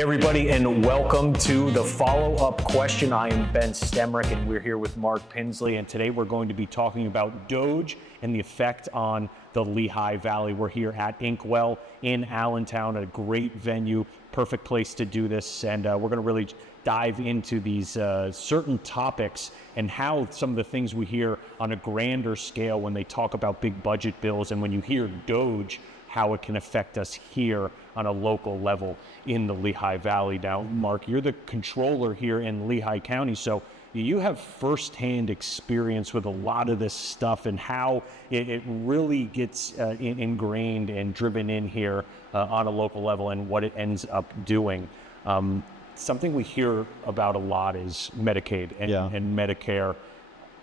Hey everybody, and welcome to the follow-up question. I am Ben Stemrick, and we're here with Mark Pinsley, and today we're going to be talking about DOGE and the effect on the Lehigh Valley. We're here at Inkwell in Allentown, a great venue, perfect place to do this, and we're going to really dive into these certain topics and how some of the things we hear on a grander scale when they talk about big budget bills, and when you hear DOGE, how it can affect us here on a local level in the Lehigh Valley. Now, Mark, you're the controller here in Lehigh County, so you have firsthand experience with a lot of this stuff and how it really gets ingrained and driven in here on a local level and what it ends up doing. Something we hear about a lot is Medicaid and Medicare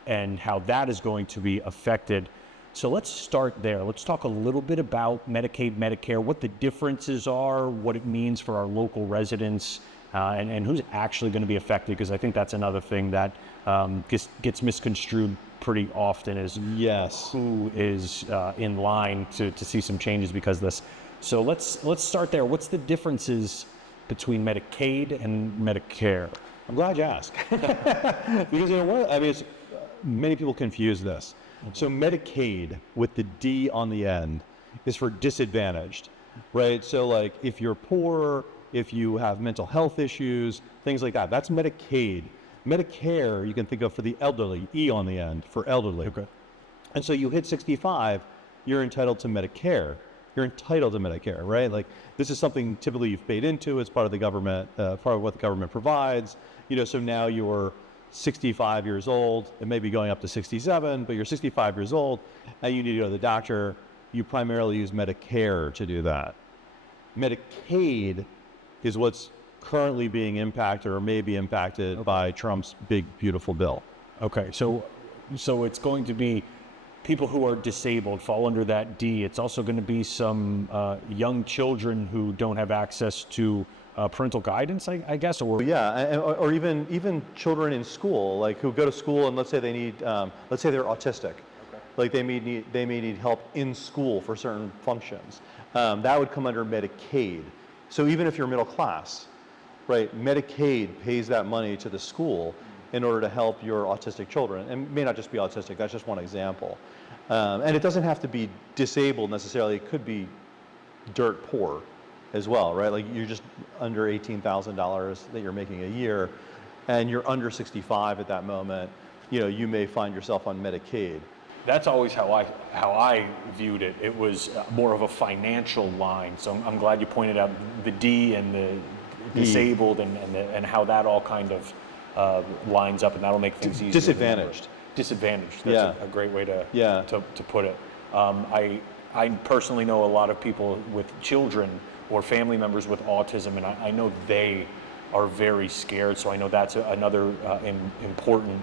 and how that is going to be affected. So let's start there. Let's talk a little bit about Medicaid, Medicare, what the differences are, what it means for our local residents, and who's actually going to be affected, because I think that's another thing that gets misconstrued pretty often is who is in line to see some changes because of this. So let's start there. What's the differences between Medicaid and Medicare? I'm glad you asked. Because many people confuse this. So Medicaid with the D on the end is for disadvantaged, right? So like if you're poor, if you have mental health issues, things like that, that's Medicaid. Medicare, you can think of for the elderly, E on the end for elderly. Okay. And so you hit 65, you're entitled to Medicare. You're entitled to Medicare, right? Like this is something typically you've paid into. It's part of the government, part of what the government provides. So now you're 65 years old, it may be going up to 67, but you're 65 years old and you need to go to the doctor. You primarily use Medicare to do that. Medicaid is what's currently being impacted or may be impacted by Trump's big, beautiful bill. Okay, so it's going to be people who are disabled fall under that D. It's also going to be some young children who don't have access to parental guidance, I guess, or or even children in school, like who go to school and let's say they need, let's say they're autistic, like they may need help in school for certain functions. That would come under Medicaid. So even if you're middle class, right, Medicaid pays that money to the school in order to help your autistic children, and it may not just be autistic. That's just one example, and it doesn't have to be disabled necessarily. It could be dirt poor as well, right? Like you're just under $18,000 that you're making a year and you're under 65 at that moment, you may find yourself on Medicaid. That's always how I viewed it. It was more of a financial line. So I'm glad you pointed out the D and the disabled and how that all kind of lines up, and that'll make things easier. Disadvantaged. That's a great way to put it. I personally know a lot of people with children or family members with autism, and I know they are very scared, so I know that's another important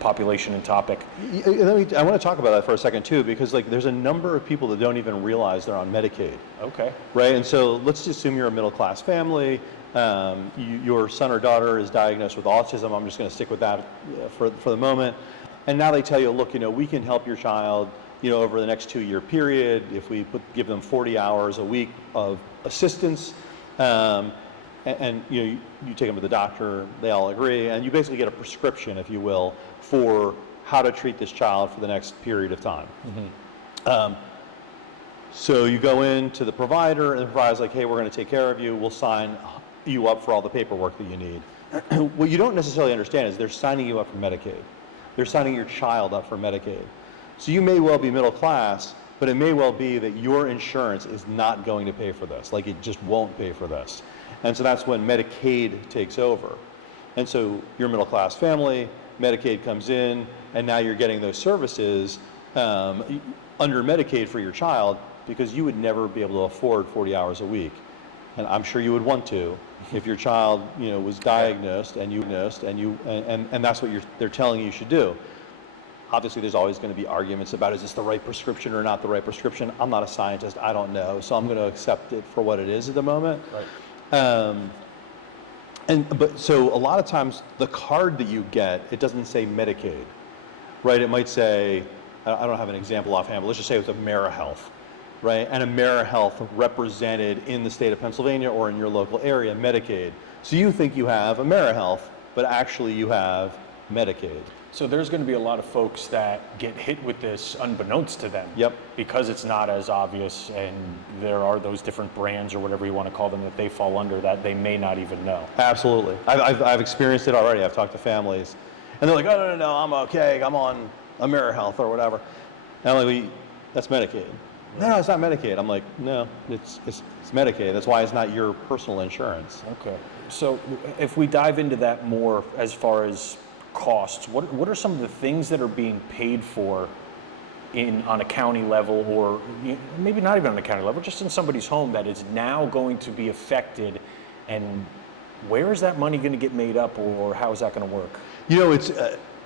population and topic. I want to talk about that for a second too, because like there's a number of people that don't even realize they're on Medicaid. Okay. Right, and so let's just assume you're a middle class family, your son or daughter is diagnosed with autism. I'm just going to stick with that for the moment. And now they tell you, look, we can help your child over the next 2-year period, if we give them 40 hours a week of assistance, and you take them to the doctor, they all agree, and you basically get a prescription, if you will, for how to treat this child for the next period of time. Mm-hmm. So you go in to the provider, and the provider's like, hey, we're going to take care of you. We'll sign you up for all the paperwork that you need. What you don't necessarily understand is they're signing you up for Medicaid. They're signing your child up for Medicaid. So you may well be middle class, but it may well be that your insurance is not going to pay for this. Like it just won't pay for this. And so that's when Medicaid takes over. And so you're a middle class family, Medicaid comes in, and now you're getting those services under Medicaid for your child, because you would never be able to afford 40 hours a week. And I'm sure you would want to if your child was diagnosed and that's what they're telling you should do. Obviously, there's always going to be arguments about, is this the right prescription or not the right prescription? I'm not a scientist. I don't know. So I'm going to accept it for what it is at the moment. Right. But so a lot of times the card that you get, it doesn't say Medicaid, right? It might say, I don't have an example offhand, but let's just say it's AmeriHealth, right? And AmeriHealth represented in the state of Pennsylvania or in your local area, Medicaid. So you think you have AmeriHealth, but actually you have Medicaid. So there's going to be a lot of folks that get hit with this unbeknownst to them. Yep. Because it's not as obvious, and there are those different brands or whatever you want to call them that they fall under that they may not even know. Absolutely. I've experienced it already. I've talked to families, and they're like, oh, no, I'm okay. I'm on AmeriHealth or whatever. And I'm like, that's Medicaid. No, it's not Medicaid. I'm like, no, it's Medicaid. That's why it's not your personal insurance. Okay. So if we dive into that more as far as costs, what are some of the things that are being paid for on a county level, or maybe not even on a county level, just in somebody's home that is now going to be affected, and where is that money going to get made up, or how is that going to work? It's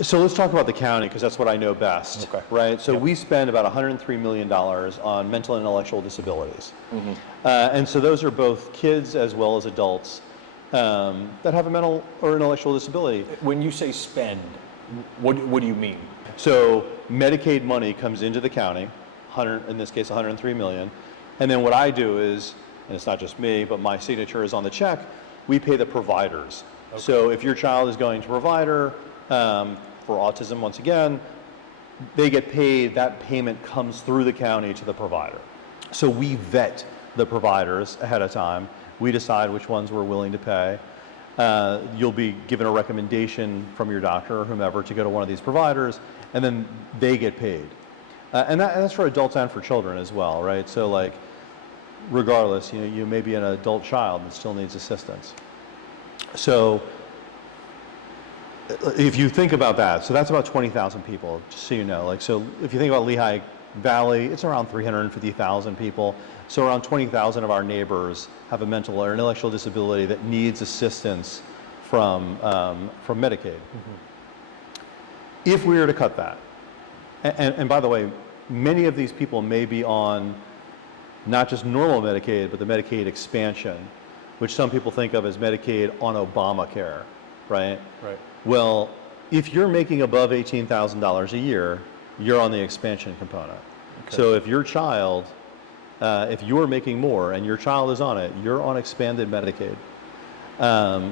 so let's talk about the county, because that's what I know best. Okay. Right? So Yep. we spend about $103 million on mental and intellectual disabilities. Mm-hmm. And so those are both kids as well as adults that have a mental or intellectual disability. When you say spend, what do you mean? So Medicaid money comes into the county, in this case 103 million, and then what I do is, and it's not just me, but my signature is on the check, we pay the providers. Okay. So if your child is going to a provider for autism, once again, they get paid, that payment comes through the county to the provider. So we vet the providers ahead of time. We decide which ones we're willing to pay. You'll be given a recommendation from your doctor or whomever to go to one of these providers, and then they get paid. And that's for adults and for children as well, right? So like, regardless, you may be an adult child that still needs assistance. So if you think about that, so that's about 20,000 people, just so you know. Like, so if you think about Lehigh Valley, it's around 350,000 people. So around 20,000 of our neighbors have a mental or intellectual disability that needs assistance from Medicaid. Mm-hmm. If we were to cut that, and by the way, many of these people may be on not just normal Medicaid, but the Medicaid expansion, which some people think of as Medicaid on Obamacare, right? Right. Well, if you're making above $18,000 a year, you're on the expansion component. Okay. So if your child, if you're making more and your child is on it, you're on expanded Medicaid.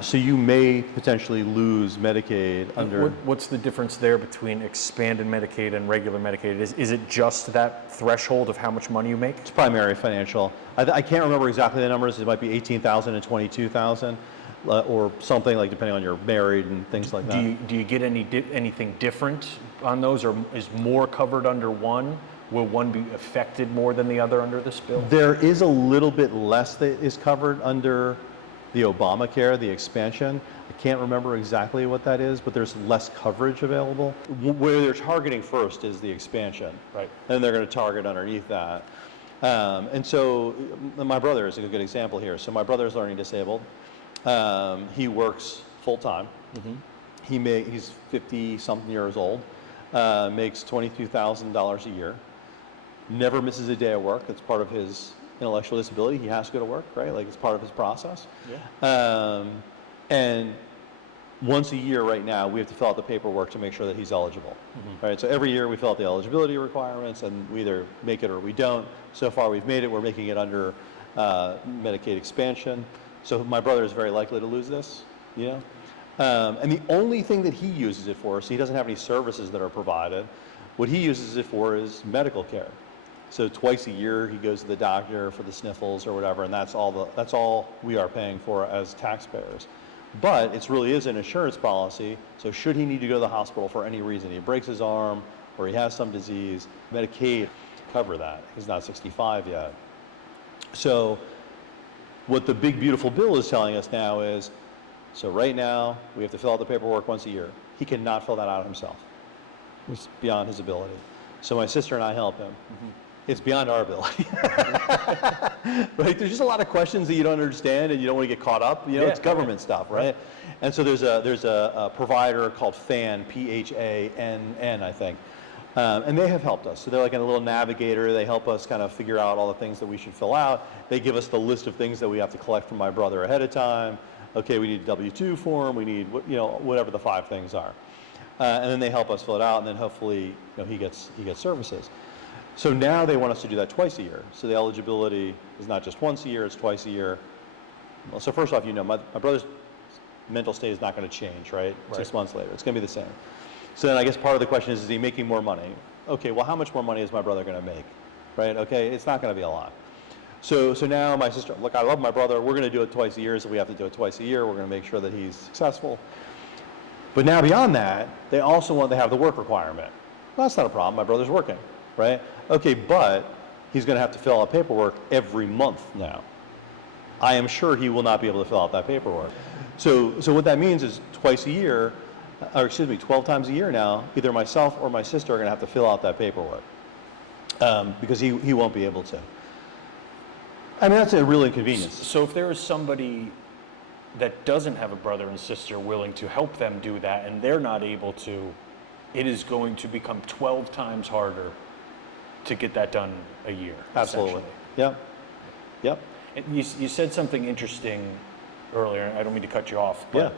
So you may potentially lose Medicaid under... What's the difference there between expanded Medicaid and regular Medicaid? Is it just that threshold of how much money you make? It's primary financial. I can't remember exactly the numbers. It might be 18,000 and 22,000. Or something, like, depending on you're married and things like that. Do you get anything different on those, or is more covered under one? Will one be affected more than the other under this bill? There is a little bit less that is covered under the Obamacare, the expansion. I can't remember exactly what that is, but there's less coverage available. Where they're targeting first is the expansion. Right. And they're going to target underneath that. And so my brother is a good example here. So my brother is learning disabled. He works full-time. Mm-hmm. He's 50-something years old, makes $22,000 a year, never misses a day of work. It's part of his intellectual disability. He has to go to work, right? Like, it's part of his process. Yeah. And once a year right now, we have to fill out the paperwork to make sure that he's eligible. Mm-hmm. Right? So every year we fill out the eligibility requirements, and we either make it or we don't. So far we've made it. We're making it under Medicaid expansion. So my brother is very likely to lose this, and the only thing that he uses it for, so he doesn't have any services that are provided, what he uses it for is medical care. So twice a year he goes to the doctor for the sniffles or whatever, and that's all we are paying for as taxpayers. But it really is an insurance policy, so should he need to go to the hospital for any reason, he breaks his arm or he has some disease, Medicaid cover that. He's not 65 yet. So what the big beautiful bill is telling us now is, so right now we have to fill out the paperwork once a year. He cannot fill that out himself. It's beyond his ability. So my sister and I help him. Mm-hmm. It's beyond our ability. Right? There's just a lot of questions that you don't understand and you don't want to get caught up. It's government stuff, right? And so there's a provider called PHANN, P-H-A-N-N, I think. And they have helped us. So they're like a little navigator. They help us kind of figure out all the things that we should fill out. They give us the list of things that we have to collect from my brother ahead of time. Okay, we need a W-2 form. We need, whatever the 5 things are. And then they help us fill it out, and then hopefully, he gets services. So now they want us to do that twice a year. So the eligibility is not just once a year, it's twice a year. Well, so first off, my brother's mental state is not going to change, right? 6 months later, it's going to be the same. So then I guess part of the question is he making more money? Okay, well, how much more money is my brother going to make, right? Okay, it's not going to be a lot. So now my sister, look, I love my brother. We're going to do it twice a year, so we have to do it twice a year. We're going to make sure that he's successful. But now beyond that, they also want to have the work requirement. Well, that's not a problem. My brother's working, right? Okay, but he's going to have to fill out paperwork every month now. I am sure he will not be able to fill out that paperwork. So what that means is twice a year, 12 times a year now, either myself or my sister are going to have to fill out that paperwork because he won't be able to. I mean, that's a real inconvenience. So if there is somebody that doesn't have a brother and sister willing to help them do that and they're not able to, it is going to become 12 times harder to get that done a year. Absolutely. Yep. Yep. And you said something interesting earlier. I don't mean to cut you off, but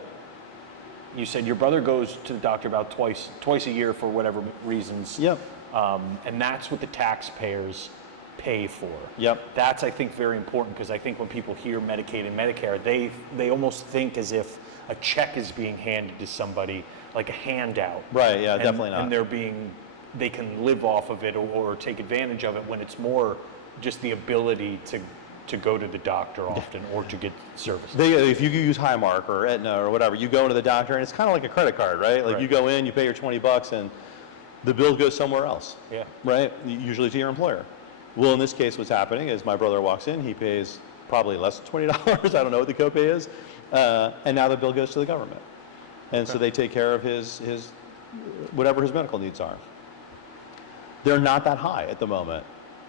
you said your brother goes to the doctor about twice a year for whatever reasons. Yep. And that's what the taxpayers pay for. Yep. That's, I think, very important because I think when people hear Medicaid and Medicare, they almost think as if a check is being handed to somebody, like a handout. Right, yeah, definitely not. And they can live off of it or take advantage of it when it's more just the ability to go to the doctor often or to get services. If you use Highmark or Aetna or whatever, you go into the doctor and it's kind of like a credit card, right? Like you go in, you pay your $20 and the bill goes somewhere else. Yeah. Right? Usually to your employer. Well, in this case, what's happening is my brother walks in, he pays probably less than $20. I don't know what the copay is. And now the bill goes to the government. And so they take care of his whatever his medical needs are. They're not that high at the moment.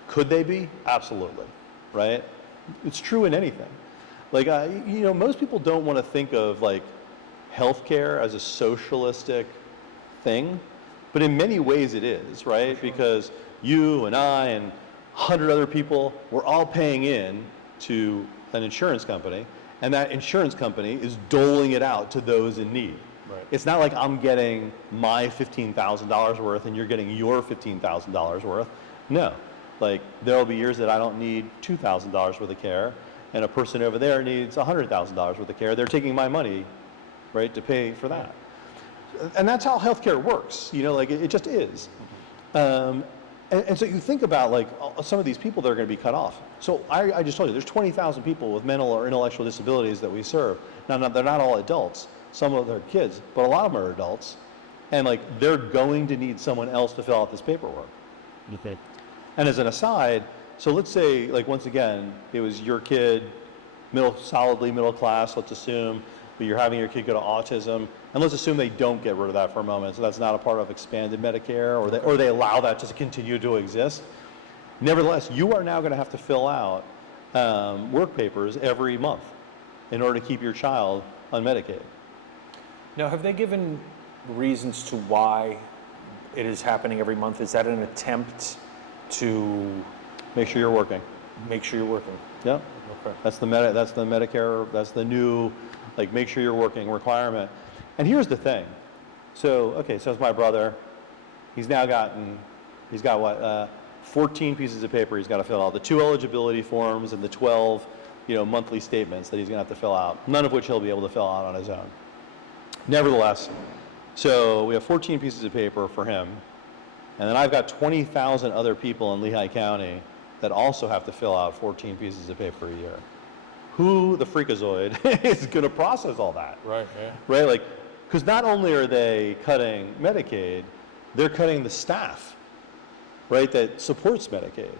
Could they be? Absolutely. Right? It's true in anything. Like, most people don't want to think of like healthcare as a socialistic thing, but in many ways it is, right? Sure. Because you and I and 100 other people, we're all paying in to an insurance company, and that insurance company is doling it out to those in need. Right. It's not like I'm getting my $15,000 worth and you're getting your $15,000 worth. No. Like, there'll be years that I don't need $2,000 worth of care, and a person over there needs $100,000 worth of care. They're taking my money, right, to pay for that. And that's how healthcare works. Like it just is. And so you think about like some of these people that are going to be cut off. So I just told you, there's 20,000 people with mental or intellectual disabilities that we serve. Now, they're not all adults. Some of them are kids, but a lot of them are adults. And like, they're going to need someone else to fill out this paperwork. Okay. And as an aside, so let's say, like, once again, it was your kid, solidly middle class, let's assume, but you're having your kid go to autism, and let's assume they don't get rid of that for a moment, so that's not a part of expanded Medicare, or they allow that to continue to exist. Nevertheless, you are now going to have to fill out work papers every month in order to keep your child on Medicaid. Now, have they given reasons to why it is happening every month? Is that an attempt to make sure you're working? Make sure you're working. Yeah. Okay. That's the Medicare. That's the new, like, make sure you're working requirement. And here's the thing. So it's my brother. He's got 14 pieces of paper he's got to fill out. The 2 eligibility forms and the 12, monthly statements that he's going to have to fill out. None of which he'll be able to fill out on his own. Nevertheless, so we have 14 pieces of paper for him. And then I've got 20,000 other people in Lehigh County that also have to fill out 14 pieces of paper a year. Who the freakazoid is going to process all that? Right, yeah. Right? Like, because not only are they cutting Medicaid, they're cutting the staff, right, that supports Medicaid.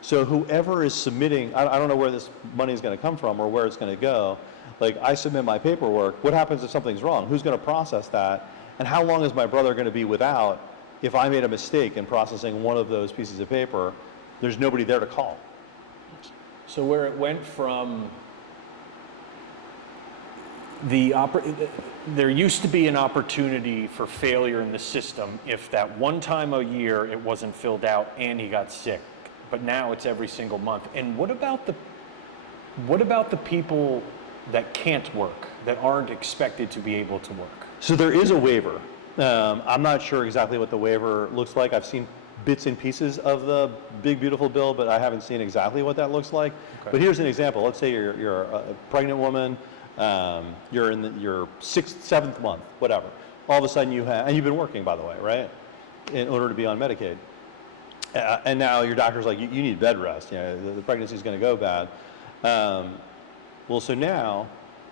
So whoever is submitting, I don't know where this money is going to come from or where it's going to go. Like, I submit my paperwork. What happens if something's wrong? Who's going to process that? And how long is my brother going to be without? If I made a mistake in processing one of those pieces of paper, there's nobody there to call. So where it went from there used to be an opportunity for failure in the system if that one time a year it wasn't filled out and he got sick, but now it's every single month. And what about the people that can't work, that aren't expected to be able to work? So there is a waiver. I'm not sure exactly what the waiver looks like. I've seen bits and pieces of the big beautiful bill, but I haven't seen exactly what that looks like. Okay. But here's an example. Let's say you're a pregnant woman, you're in your 6th, 7th month, whatever. All of a sudden and you've been working, by the way, right, in order to be on Medicaid. And now your doctor's like, you need bed rest. The pregnancy's going to go bad. Well, so now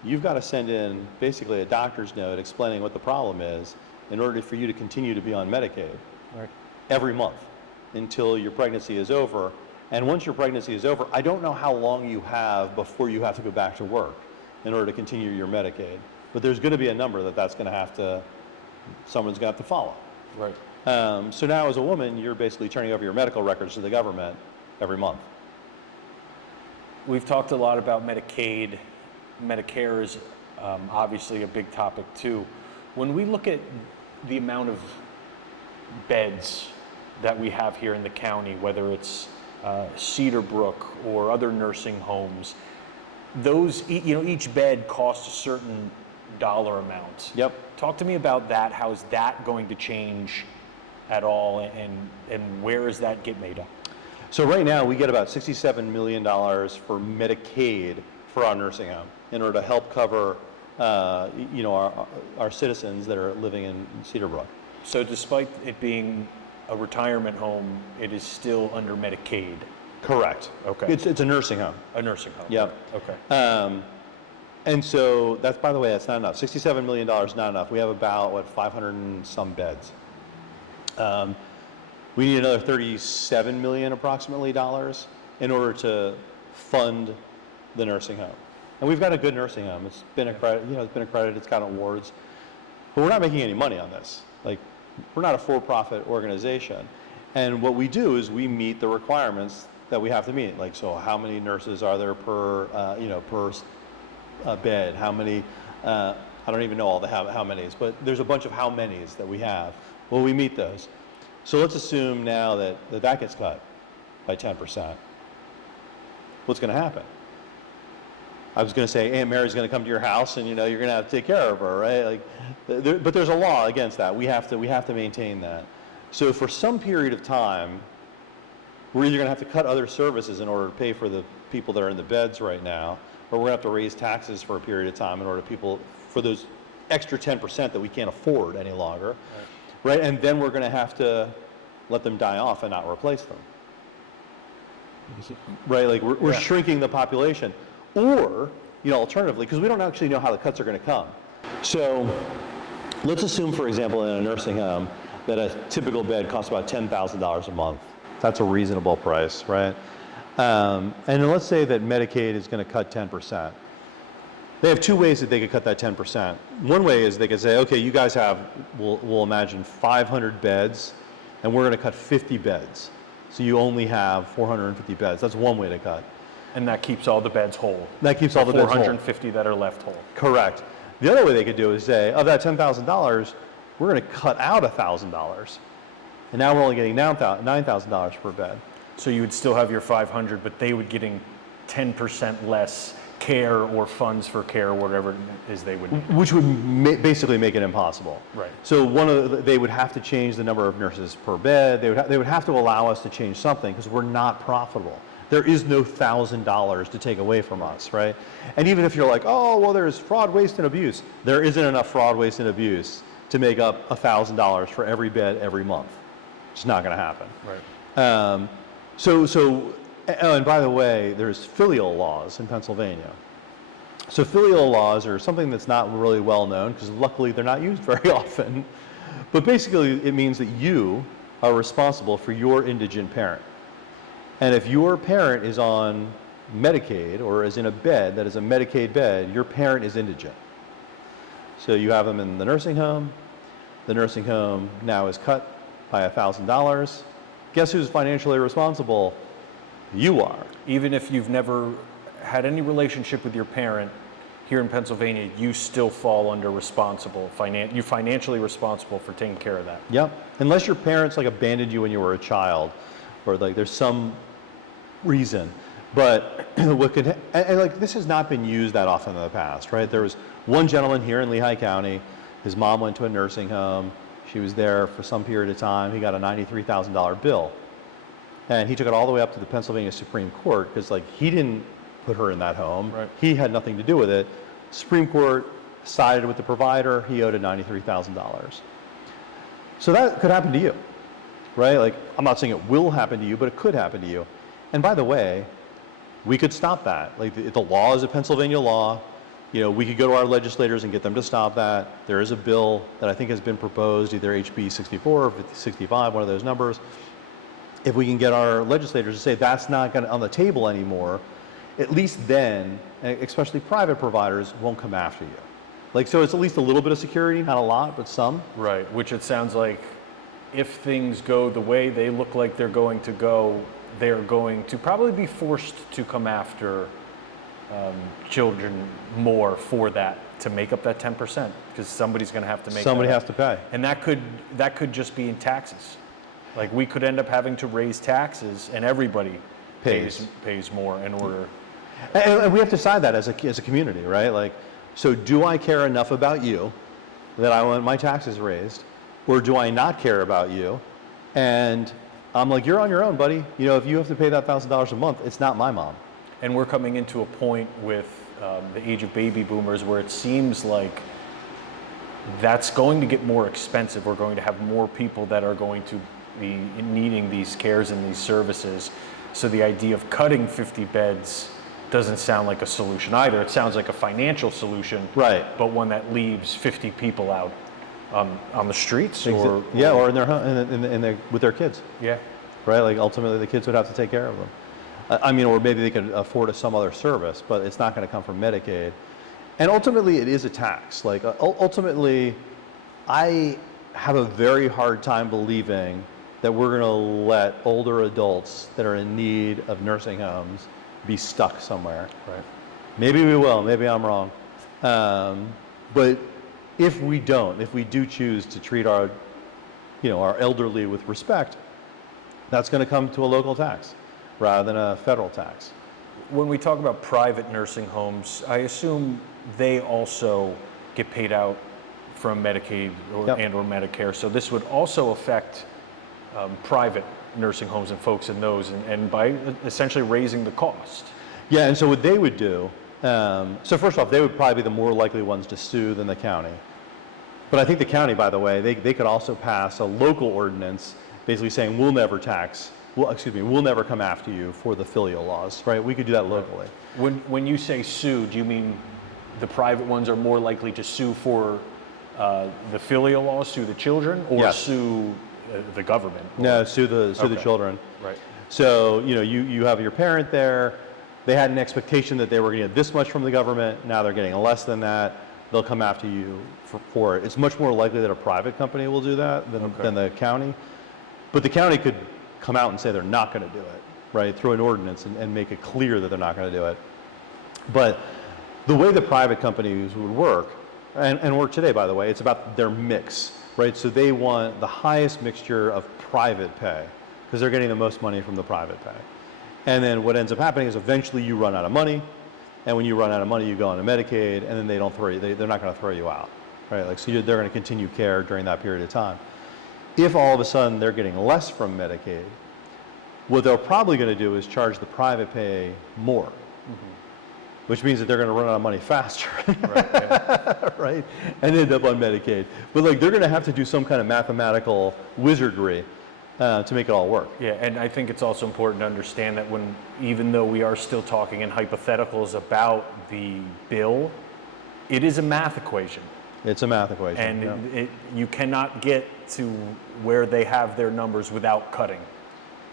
you've got to send in basically a doctor's note explaining what the problem is in order for you to continue to be on Medicaid. Right. Every month until your pregnancy is over. And once your pregnancy is over, I don't know how long you have before you have to go back to work in order to continue your Medicaid. But there's going to be a number someone's going to have to follow. Right. So now as a woman, you're basically turning over your medical records to the government every month. We've talked a lot about Medicaid. Medicare is obviously a big topic too. When we look at the amount of beds that we have here in the county, whether it's Cedar Brook or other nursing homes, those, each bed costs a certain dollar amount. Yep. Talk to me about that. How is that going to change at all, and where does that get made up? So right now we get about $67 million for Medicaid for our nursing home in order to help cover our citizens that are living in Cedar Brook. So despite it being a retirement home, it is still under Medicaid. Correct. Okay. It's a nursing home. A nursing home. Yep. Okay. And so that's, by the way, that's not enough. $67 million is not enough. We have about, 500 and some beds. We need another $37 million approximately dollars in order to fund the nursing home. And we've got a good nursing home. It's been accredited, it's got awards. But we're not making any money on this. We're not a for-profit organization. And what we do is we meet the requirements that we have to meet. So how many nurses are there per bed? How many, I don't even know all the how manys, but there's a bunch of how manys that we have. Well, we meet those. So let's assume now that gets cut by 10%. What's going to happen? I was going to say Aunt Mary's going to come to your house and you're going to have to take care of her, right? But there's a law against that. We have to maintain that. So for some period of time, we're either going to have to cut other services in order to pay for the people that are in the beds right now, or we're going to have to raise taxes for a period of time in order for those extra 10% that we can't afford any longer, right? And then we're going to have to let them die off and not replace them, right? We're shrinking the population. Or, alternatively, because we don't actually know how the cuts are going to come. So let's assume, for example, in a nursing home that a typical bed costs about $10,000 a month. That's a reasonable price, right? And then let's say that Medicaid is going to cut 10%. They have two ways that they could cut that 10%. One way is they could say, okay, you guys we'll imagine 500 beds, and we're going to cut 50 beds. So you only have 450 beds. That's one way to cut. And that keeps all the beds whole. That keeps all the beds whole. 450 that are left whole. Correct. The other way they could do is say, of that $10,000, we're going to cut out $1,000. And now we're only getting $9,000 per bed. So you would still have your 500, but they would getting 10% less care or funds for care or whatever it is they would need. Which would basically make it impossible. Right. So they would have to change the number of nurses per bed. They would have to allow us to change something because we're not profitable. There is no $1,000 to take away from us, right? And even if you're like, oh, well, there's fraud, waste, and abuse, there isn't enough fraud, waste, and abuse to make up $1,000 for every bed every month. It's not going to happen. Right. And by the way, there's filial laws in Pennsylvania. So filial laws are something that's not really well known because luckily they're not used very often. But basically it means that you are responsible for your indigent parent. And if your parent is on Medicaid or is in a bed that is a Medicaid bed, your parent is indigent. So you have them in the nursing home. The nursing home now is cut by $1,000. Guess who's financially responsible? You are. Even if you've never had any relationship with your parent here in Pennsylvania, you still fall under you're financially responsible for taking care of that. Yep. Unless your parents abandoned you when you were a child, or there's some reason. But this has not been used that often in the past, right? There was one gentleman here in Lehigh County. His mom went to a nursing home. She was there for some period of time. He got a $93,000 bill. And he took it all the way up to the Pennsylvania Supreme Court because like he didn't put her in that home. Right. He had nothing to do with it. Supreme Court sided with the provider. He owed a $93,000. So that could happen to you, right? Like I'm not saying it will happen to you, but it could happen to you. And by the way, we could stop that. Like the law is a Pennsylvania law. You know, we could go to our legislators and get them to stop that. There is a bill that I think has been proposed, either HB 64 or 65, one of those numbers. If we can get our legislators to say that's not going to on the table anymore, at least then, especially private providers won't come after you. Like, so it's at least a little bit of security, not a lot, but some. Right, which it sounds like if things go the way they look like they're going to go, they're going to probably be forced to come after children more for that, to make up that 10%, because somebody's going to have to make Somebody that has up. to pay. And that could just be in taxes. Like we could end up having to raise taxes, and everybody pays more in order. And we have to decide that as a community, right? Like, so do I care enough about you that I want my taxes raised, or do I not care about you? And I'm like, you're on your own, buddy. You know, if you have to pay that $1,000 a month, it's not my mom. And we're coming into a point with the age of baby boomers where it seems like that's going to get more expensive. We're going to have more people that are going to be needing these cares and these services. So the idea of cutting 50 beds doesn't sound like a solution either. It sounds like a financial solution, Right. but one that leaves 50 people out on the streets, or in their home, with their kids, yeah. right? Like ultimately, the kids would have to take care of them. I mean, or maybe they could afford some other service, but it's not going to come from Medicaid. And ultimately, it is a tax. Like ultimately, I have a very hard time believing that we're going to let older adults that are in need of nursing homes be stuck somewhere. Right. Maybe we will. Maybe I'm wrong. But if we do choose to treat our elderly with respect, that's going to come to a local tax rather than a federal tax. When we talk about private nursing homes, I assume they also get paid out from Medicaid and or Medicare. So this would also affect private nursing homes and folks in those, and by essentially raising the cost. Yeah, and so what they would do, so first off, they would probably be the more likely ones to sue than the county. But I think the county, by the way, they could also pass a local ordinance basically saying we'll never come after you for the filial laws, right? We could do that locally. When you say sue, do you mean the private ones are more likely to sue for the filial laws, sue the children, or Yes. sue the government? No, sue the Okay. children. Right. So, you have your parent there, they had an expectation that they were going to get this much from the government, now they're getting less than that, they'll come after you for it. It's much more likely that a private company will do that than the county. But the county could come out and say they're not going to do it, right, through an ordinance and make it clear that they're not going to do it. But the way the private companies would work, and work today, by the way, it's about their mix, right? So they want the highest mixture of private pay because they're getting the most money from the private pay. And then what ends up happening is eventually you run out of money, and when you run out of money, you go into Medicaid, and then they don't throw you. They're not going to throw you out, right? Like, so they're going to continue care during that period of time. If all of a sudden they're getting less from Medicaid, what they're probably going to do is charge the private pay more, which means that they're going to run out of money faster, Right, yeah. right? And end up on Medicaid. But like they're going to have to do some kind of mathematical wizardry to make it all work. Yeah, and I think it's also important to understand that even though we are still talking in hypotheticals about the bill, it is a math equation. It's a math equation. And you cannot get to where they have their numbers without cutting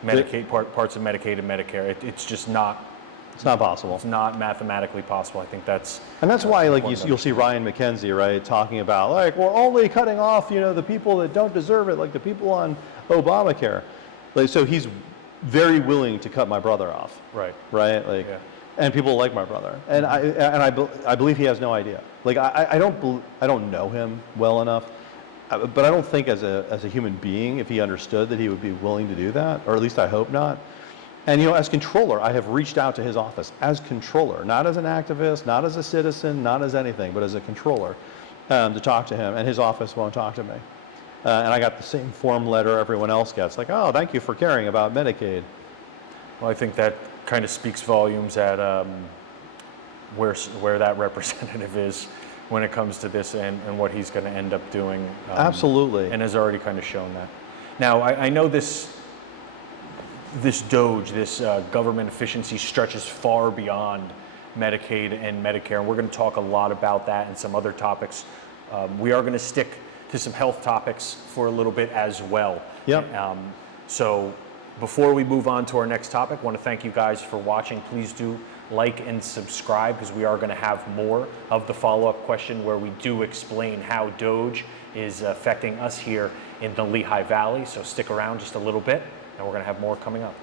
Medicaid parts of Medicaid and Medicare. It's just not. It's not possible. It's not mathematically possible. I think that's. And that's why, like, you'll see Ryan McKenzie, right, talking about, like, we're only cutting off, the people that don't deserve it, like the people on Obamacare. Like, so he's very willing to cut my brother off. Right. Right. Like, Yeah. and people like my brother, and I believe he has no idea. Like, I don't know him well enough, but I don't think as a human being, if he understood that he would be willing to do that, or at least I hope not. And as controller, I have reached out to his office as controller, not as an activist, not as a citizen, not as anything, but as a controller, to talk to him, and his office won't talk to me. and I got the same form letter everyone else gets, like, oh, thank you for caring about Medicaid. Well, I think that kind of speaks volumes at where that representative is when it comes to this and what he's going to end up doing. Absolutely. And has already kind of shown that. Now, I know this DOGE, this government efficiency stretches far beyond Medicaid and Medicare, and we're going to talk a lot about that and some other topics. We are going to stick to some health topics for a little bit as well. Yep. So before we move on to our next topic, I want to thank you guys for watching. Please do like and subscribe, because we are going to have more of the follow-up question where we do explain how DOGE is affecting us here in the Lehigh Valley. So stick around just a little bit, and we're going to have more coming up.